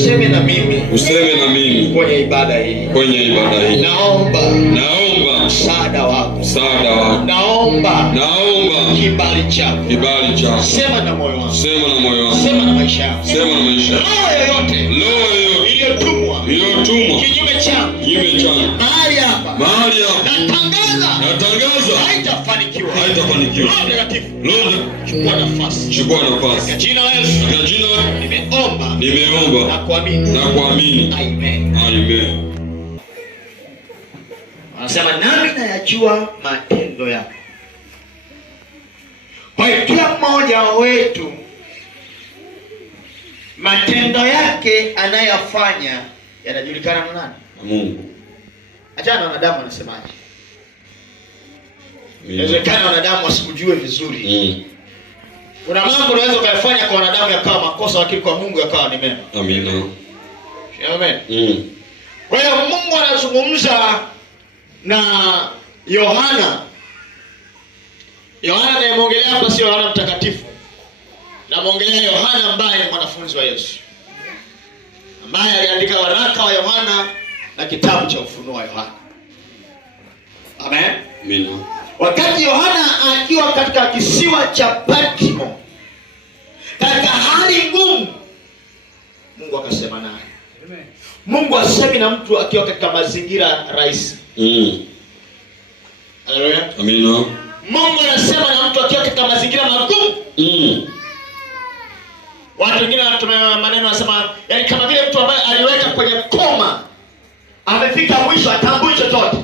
useme na mimi kwenye ibada hii. Naomba msaada wako. Naomba kibali chako. Sema na moyo wangu. Sema na maisha yangu. Roho yoyote iliyotumwa kinyume changu mahali hapa natangaza haitafanikiwa. Roho Mtakatifu, chukua nafasi. Katika jina la Yesu nimeomba na kuamini. Amen. Anasema nami nayajua matendo yako. Kwa hiyo kila mmoja wetu matendo yake anayofanya yanajulikana na nani? Mungu. Achana na wanadamu wanasemaje. Inawezekana wanadamu wasikujue vizuri. Kuna mambo unaweza kuyafanya kwa wanadamu yakawa makosa, lakini kwa Mungu yakawa ni mema. Amina. Amen. Kwa hiyo Mungu anazungumza na Yohana. Yohana anayemwongelea hapa sio Yohana mtakatifu. Namwongelea Yohana ambaye ni mwanafunzi wa Yesu, ambaye aliandika waraka wa Yohana na kitabu cha Ufunuo wa Yohana. Amen. Amina. Wakati Yohana akiwa katika kisiwa cha Patmo, katika hali ngumu, Mungu akasema naye. Amen. Mungu asemi na mtu akiwa katika mazingira rahisi. Haleluya. Amina. Mungu anasema na mtu akiwa katika mazingira magumu. Watu wengine wanatumia maneno wanasema, yani kama vile mtu ambaye aliweka kwenye koma, amefika mwisho, atambui chochote.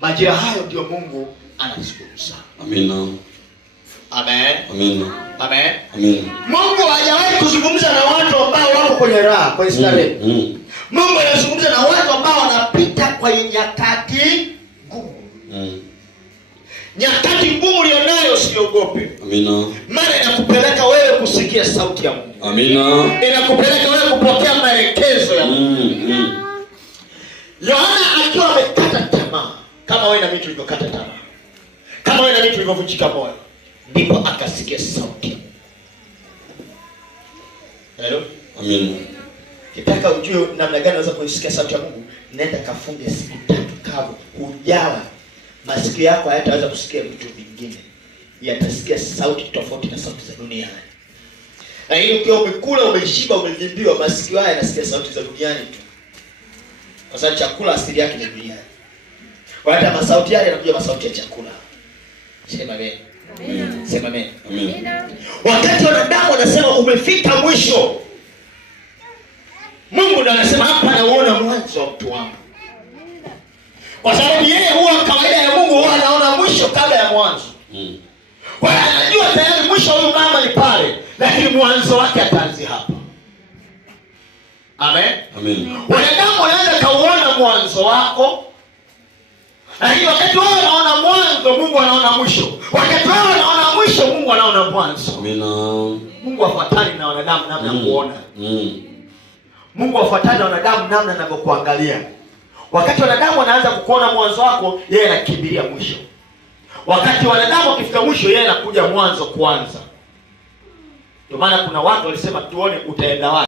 Majira hayo ndio Mungu anazungumza. Amina. Amen. Mungu hajawahi kuzungumza na watu ambao wako kwenye raha, kwenye starehe. Mungu anazungumza na watu ambao wanapita kwenye nyakati ngumu. Nyakati ngumu ulionayo usiogope. Amina. Maana inakupeleka wewe kusikia sauti ya Mungu. Amina. Inakupeleka wewe kupokea maelekezo ya Mungu. Yohana akiwa amekata tamaa, kama wewe na mimi tulivyokata tamaa, kama wewe na mimi tulivyovunjika moyo, ndipo akasikia sauti. Hello? Amina. Kitaka ujue namna gani unaweza kusikia sauti ya Mungu, nenda kafunge siku 3 kavu, hujala. Masikio yako hayataweza kusikia vitu vingine. Yatasikia sauti tofauti na sauti za duniani. Na hiyo ukiwa umekula, umeshiba, umevimbiwa, masikio haya yanasikia sauti za duniani tu. Kwa sababu chakula asili yake ni duniani. Kwa hata masauti yale yanakuja masauti ya chakula. Sema amen. Sema amen. Wakati wanadamu wanasema umefika mwisho, Mungu ndiye anasema hapa naona mwanzo wa mtu wangu. Kwa sababu yeye huwa kawaida ya Mungu huwa anaona mwisho kabla ya mwanzo. Kwa hiyo anajua tayari mwisho huyu mama ni pale, lakini mwanzo wake ataanzia hapa. Amen. Wanadamu wanaanza kauona mwanzo wako, lakini wakati wewe unaona mwanzo, Mungu anaona mwisho. Wakati wewe unaona mwisho, Mungu anaona mwanzo. Amina. Mungu hafuatani na wanadamu namna ya kuona. Mungu hafuatani na wanadamu namna anavyokuangalia. Wakati wanadamu wanaanza kukuona mwanzo wako, yeye anakimbilia mwisho. Wakati wanadamu wakifika mwisho, yeye anakuja mwanzo kwanza. Ndio maana kuna watu walisema tuone utaenda wapi.